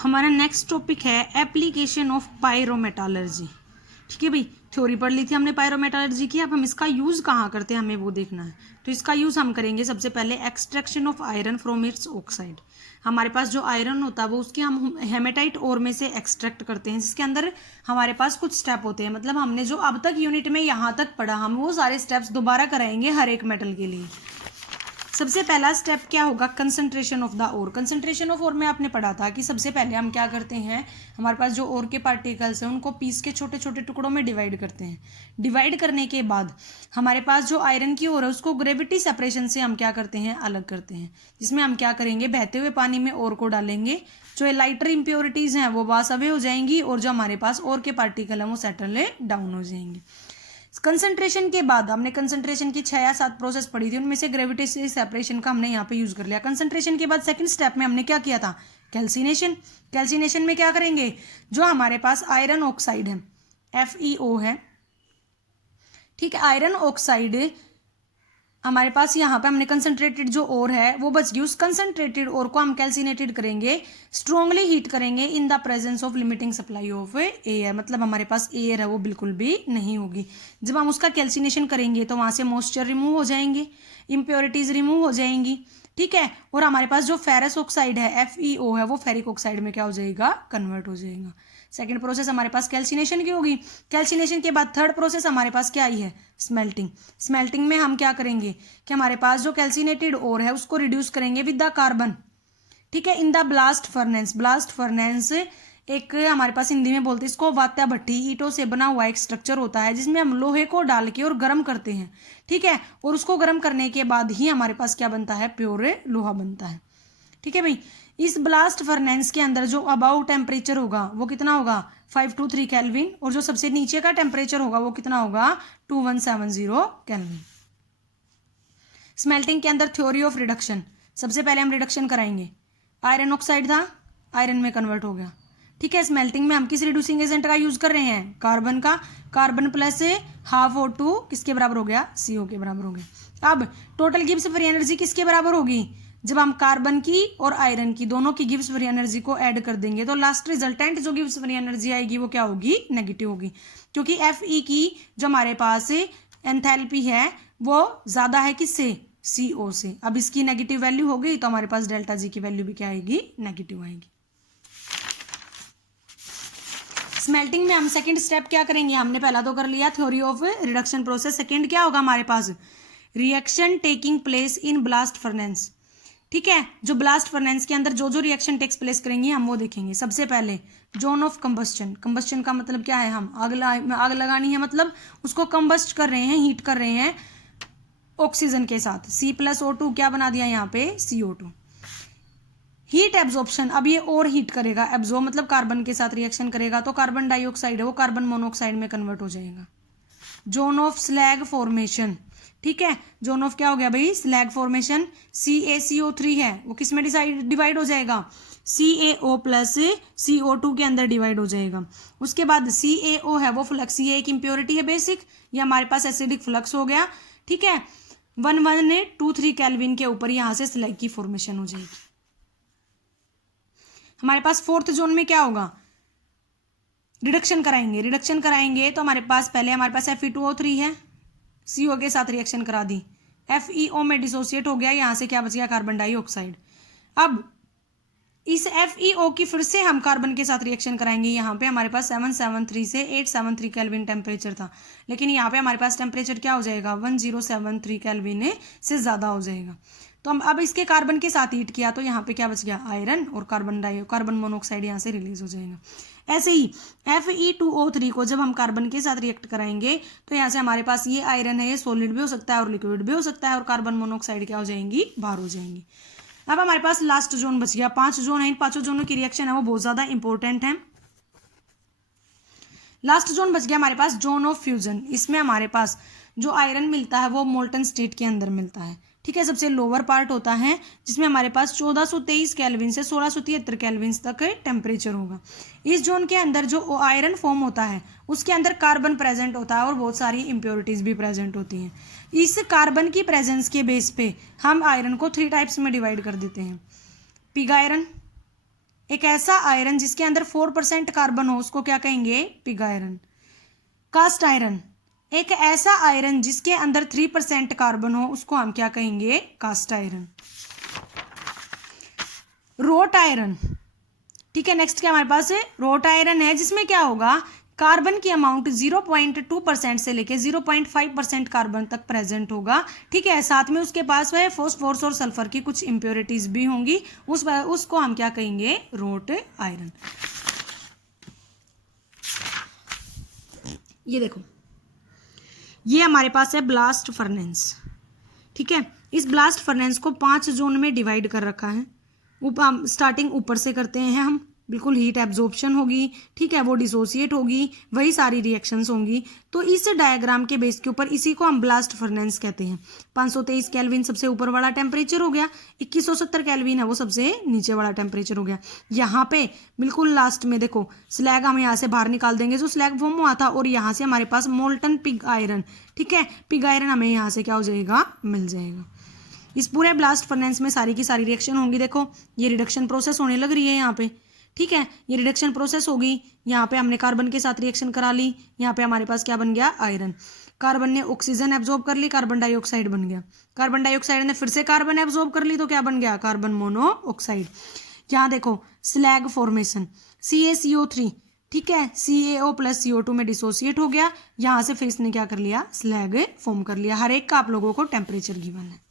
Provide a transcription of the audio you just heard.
हमारा next topic है application of पायरोमेटालर्जी। ठीक है भाई, थ्योरी पढ़ ली थी हमने पायरोमेटालर्जी की। अब हम इसका यूज़ कहाँ करते हैं हमें वो देखना है। तो इसका यूज़ हम करेंगे सबसे पहले extraction of iron from its oxide. हमारे पास जो आयरन होता है वो उसके हम हेमेटाइट ओर में से एक्सट्रैक्ट करते हैं, जिसके अंदर हमारे पास कुछ स्टेप होते हैं। मतलब हमने जो अब तक यूनिट में यहाँ तक पढ़ा हम वो सारे स्टेप्स दोबारा कराएंगे हर एक मेटल के लिए। सबसे पहला स्टेप क्या होगा, concentration of the ore. Concentration of ore में आपने पढ़ा था कि सबसे पहले हम क्या करते हैं, हमारे पास जो ओर के पार्टिकल्स हैं उनको पीस के छोटे छोटे टुकड़ों में डिवाइड करते हैं। डिवाइड करने के बाद हमारे पास जो आयरन की ओर है उसको ग्रेविटी सेपरेशन से हम क्या करते हैं, अलग करते हैं। जिसमें हम क्या करेंगे, बहते हुए पानी में ओर को डालेंगे, जो लाइटर इंप्योरिटीज हैं वो पास अवे हो जाएंगी और जो हमारे पास ओर के पार्टिकल हैं वो सेटल डाउन हो जाएंगे। कंसंट्रेशन के बाद हमने कंसंट्रेशन की 6 या 7 प्रोसेस पढ़ी थी, उनमें से ग्रेविटी सेपरेशन का हमने यहाँ पे यूज कर लिया। कंसंट्रेशन के बाद सेकंड स्टेप में हमने क्या किया था, कैल्सिनेशन। कैल्सिनेशन में क्या करेंगे, जो हमारे पास आयरन ऑक्साइड है FeO है, ठीक है, आयरन ऑक्साइड हमारे पास यहाँ पे हमने कंसंट्रेटेड जो ओर है वो बच गई, उस कंसंट्रेटेड ओर को हम कैल्सिनेटेड करेंगे, स्ट्रांगली हीट करेंगे in the presence of limiting supply of air. मतलब हमारे पास एयर है वो बिल्कुल भी नहीं होगी। जब हम उसका कैल्सिनेशन करेंगे तो वहां से मॉइस्चर रिमूव हो जाएंगे, इम्प्योरिटीज रिमूव हो जाएंगी, ठीक है, और हमारे पास जो फेरस ऑक्साइड है FeO है वो फेरिक ऑक्साइड में क्या हो जाएगा, कन्वर्ट हो जाएगा। सेकंड प्रोसेस हमारे पास कैल्सिनेशन की होगी। कैल्सिनेशन के बाद थर्ड प्रोसेस हमारे पास क्या आई है, स्मेल्टिंग। स्मेल्टिंग में हम क्या करेंगे कि हमारे पास जो कैल्सिनेटेड ओर है उसको रिड्यूस करेंगे विद द कार्बन, ठीक है, in the blast furnace. Blast furnace एक हमारे पास हिंदी में बोलते हैं इसको वात्या भट्टी, ईंटों से बना हुआ एक स्ट्रक्चर होता है जिसमें हम लोहे को डाल के और गर्म करते हैं, ठीक है, और उसको गर्म करने के बाद ही हमारे पास क्या बनता है, प्योर लोहा बनता है। ठीक है भाई, इस ब्लास्ट फर्नेस के अंदर जो अबाउ टेम्परेचर होगा वो कितना होगा, 523 केल्विन, और जो सबसे नीचे का टेम्परेचर होगा वो कितना होगा, 2170 केल्विन। स्मेल्टिंग के अंदर थ्योरी ऑफ रिडक्शन, सबसे पहले हम रिडक्शन कराएंगे। आयरन ऑक्साइड था, आयरन में कन्वर्ट हो गया, ठीक है। स्मेल्टिंग में हम किस रिड्यूसिंग एजेंट का यूज कर रहे हैं, कार्बन का। कार्बन प्लस हाफ O2 किसके बराबर हो गया, CO के बराबर हो गया। अब टोटल गिब्स फ्री एनर्जी किसके बराबर होगी, जब हम कार्बन की और आयरन की दोनों की गिब्स फ्री एनर्जी को ऐड कर देंगे तो लास्ट रिजल्टेंट जो गिब्स फ्री एनर्जी आएगी वो क्या होगी, नेगेटिव होगी, क्योंकि Fe की जो हमारे पास एंथैल्पी है वो ज्यादा है किससे, CO से। अब इसकी नेगेटिव वैल्यू हो गई तो हमारे पास डेल्टा G की वैल्यू भी क्या आएगी, नेगेटिव आएगी। स्मेल्टिंग में हम सेकंड स्टेप क्या करेंगे, हमने पहला तो कर लिया theory of reduction process. Second क्या होगा हमारे पास, reaction taking place in blast furnace, ठीक है। जो ब्लास्ट फर्नेस के अंदर जो जो रिएक्शन टेक्स प्लेस करेंगे हम वो देखेंगे। सबसे पहले जोन ऑफ कंबस्टन। कंबस्टन का मतलब क्या है, हम आग लगानी है, मतलब उसको कंबस्ट कर रहे हैं, हीट कर रहे हैं ऑक्सीजन के साथ। C+O2 क्या बना दिया यहाँ पे, CO2। हीट एब्जॉर्प्शन, अब ये और हीट करेगा, एब्जॉर्ब मतलब कार्बन के साथ रिएक्शन करेगा तो कार्बन डाइऑक्साइड है वो कार्बन मोनोऑक्साइड में कन्वर्ट हो जाएगा। जोन ऑफ स्लैग फॉर्मेशन, ठीक है, जोन ऑफ क्या हो गया भाई, स्लैग फॉर्मेशन। CaCO3 है वो किस में डिवाइड हो जाएगा, CaO प्लस CO2 के अंदर डिवाइड हो जाएगा। उसके बाद CaO है वो फ्लक्स, ये एक इम्प्योरिटी है बेसिक, ये हमारे पास एसिडिक फ्लक्स हो गया, ठीक है। 1123 केल्विन के ऊपर यहाँ से स्लैग की फॉर्मेशन हो जाएगी। हमारे पास फोर्थ जोन में क्या होगा, रिडक्शन कराएंगे। रिडक्शन कराएंगे तो हमारे पास पहले हमारे पास Fe2O3 है, CO के साथ रिएक्शन करा दी, FeO में डिसोसिएट हो गया, यहां से क्या बच गया, कार्बन डाइऑक्साइड। अब इस FeO की फिर से हम कार्बन के साथ रिएक्शन कराएंगे। यहाँ पे हमारे पास 773 से 873 केल्विन टेम्परेचर था, लेकिन यहाँ पे हमारे पास टेम्परेचर क्या हो जाएगा, 1073 केल्विन से ज्यादा हो जाएगा। तो हम अब इसके कार्बन के साथ हीट किया तो यहाँ पे क्या बच गया, आयरन, और कार्बन मोनोऑक्साइड यहाँ से रिलीज हो जाएगा। ऐसे ही Fe2O3 को जब हम कार्बन के साथ रिएक्ट कराएंगे तो यहाँ से हमारे पास ये आयरन है, ये सॉलिड भी हो सकता है और लिक्विड भी हो सकता है, और कार्बन मोनोऑक्साइड क्या हो जाएंगी, बाहर हो जाएंगी। अब हमारे पास लास्ट जोन बच गया, 5 जोन है, इन 5 जोनों की रिएक्शन है वो बहुत ज्यादा इंपॉर्टेंट है। लास्ट जोन बच गया हमारे पास जोन ऑफ फ्यूजन। इसमें हमारे पास जो आयरन मिलता है वो मोल्टन स्टेट के अंदर मिलता है, ठीक है। सबसे लोअर पार्ट होता है जिसमें हमारे पास 1423 केल्विन से 1673 केल्विन तक टेम्परेचर होगा। इस जोन के अंदर जो आयरन फॉर्म होता है उसके अंदर कार्बन प्रेजेंट होता है और बहुत सारी इम्प्योरिटीज भी प्रेजेंट होती हैं। इस कार्बन की प्रेजेंस के बेस पे हम आयरन को 3 टाइप्स में डिवाइड कर देते हैं, पिग आयरन, एक ऐसा आयरन जिसके अंदर 4% कार्बन हो उसको क्या कहेंगे? Pig iron. कास्ट आयरन, एक ऐसा आयरन जिसके अंदर 3% कार्बन हो उसको हम क्या कहेंगे? Cast iron. रोट आयरन, ठीक है, नेक्स्ट क्या हमारे पास है? रोट आयरन है जिसमें क्या होगा? कार्बन की अमाउंट 0.2% से लेके 0.5% कार्बन तक प्रेजेंट होगा, ठीक है। साथ में उसके पास वह फॉस्फोरस और सल्फर की कुछ इम्प्योरिटीज भी होंगी, उसको हम क्या कहेंगे? Road iron. ये देखो, ये हमारे पास है ब्लास्ट फर्नेस, ठीक है। इस ब्लास्ट फर्नेस को 5 जोन में डिवाइड कर रखा है। स्टार्टिंग ऊपर से करते हैं हम, बिल्कुल हीट एब्जॉर्प्शन होगी, ठीक है, वो डिसोसिएट होगी, वही सारी रिएक्शंस होंगी। तो इस डायग्राम के बेस के ऊपर इसी को हम ब्लास्ट फर्नेस कहते हैं। 523 केल्विन सबसे ऊपर वाला टेम्परेचर हो गया, 2170 केल्विन है वो सबसे नीचे वाला टेम्परेचर हो गया। यहाँ पे बिल्कुल लास्ट में देखो, स्लैग हम यहाँ से बाहर निकाल देंगे जो स्लैग फॉर्म हुआ था, और यहाँ से हमारे पास मोल्टन पिग आयरन, ठीक है, पिग आयरन हमें यहाँ से क्या हो जाएगा? मिल जाएगा। इस पूरे ब्लास्ट फर्नेस में सारी की सारी रिएक्शन होंगी। देखो ये रिडक्शन प्रोसेस होने लग रही है यहाँ पे, ठीक है, ये रिडक्शन प्रोसेस होगी। यहाँ पे हमने कार्बन के साथ रिएक्शन करा ली, यहाँ पे हमारे पास क्या बन गया? आयरन। कार्बन ने ऑक्सीजन एब्जॉर्ब कर ली, कार्बन डाइऑक्साइड बन गया। कार्बन डाइऑक्साइड ने फिर से कार्बन एब्जॉर्ब कर ली तो क्या बन गया? Carbon monoxide. यहाँ देखो स्लैग फॉर्मेशन, CaCO3, ठीक है, CaO + CO2 में डिसोसिएट हो गया, यहाँ से फिर इसने क्या कर लिया? स्लैग फॉर्म कर लिया। हर एक का आप लोगों को टेम्परेचर गिवन है।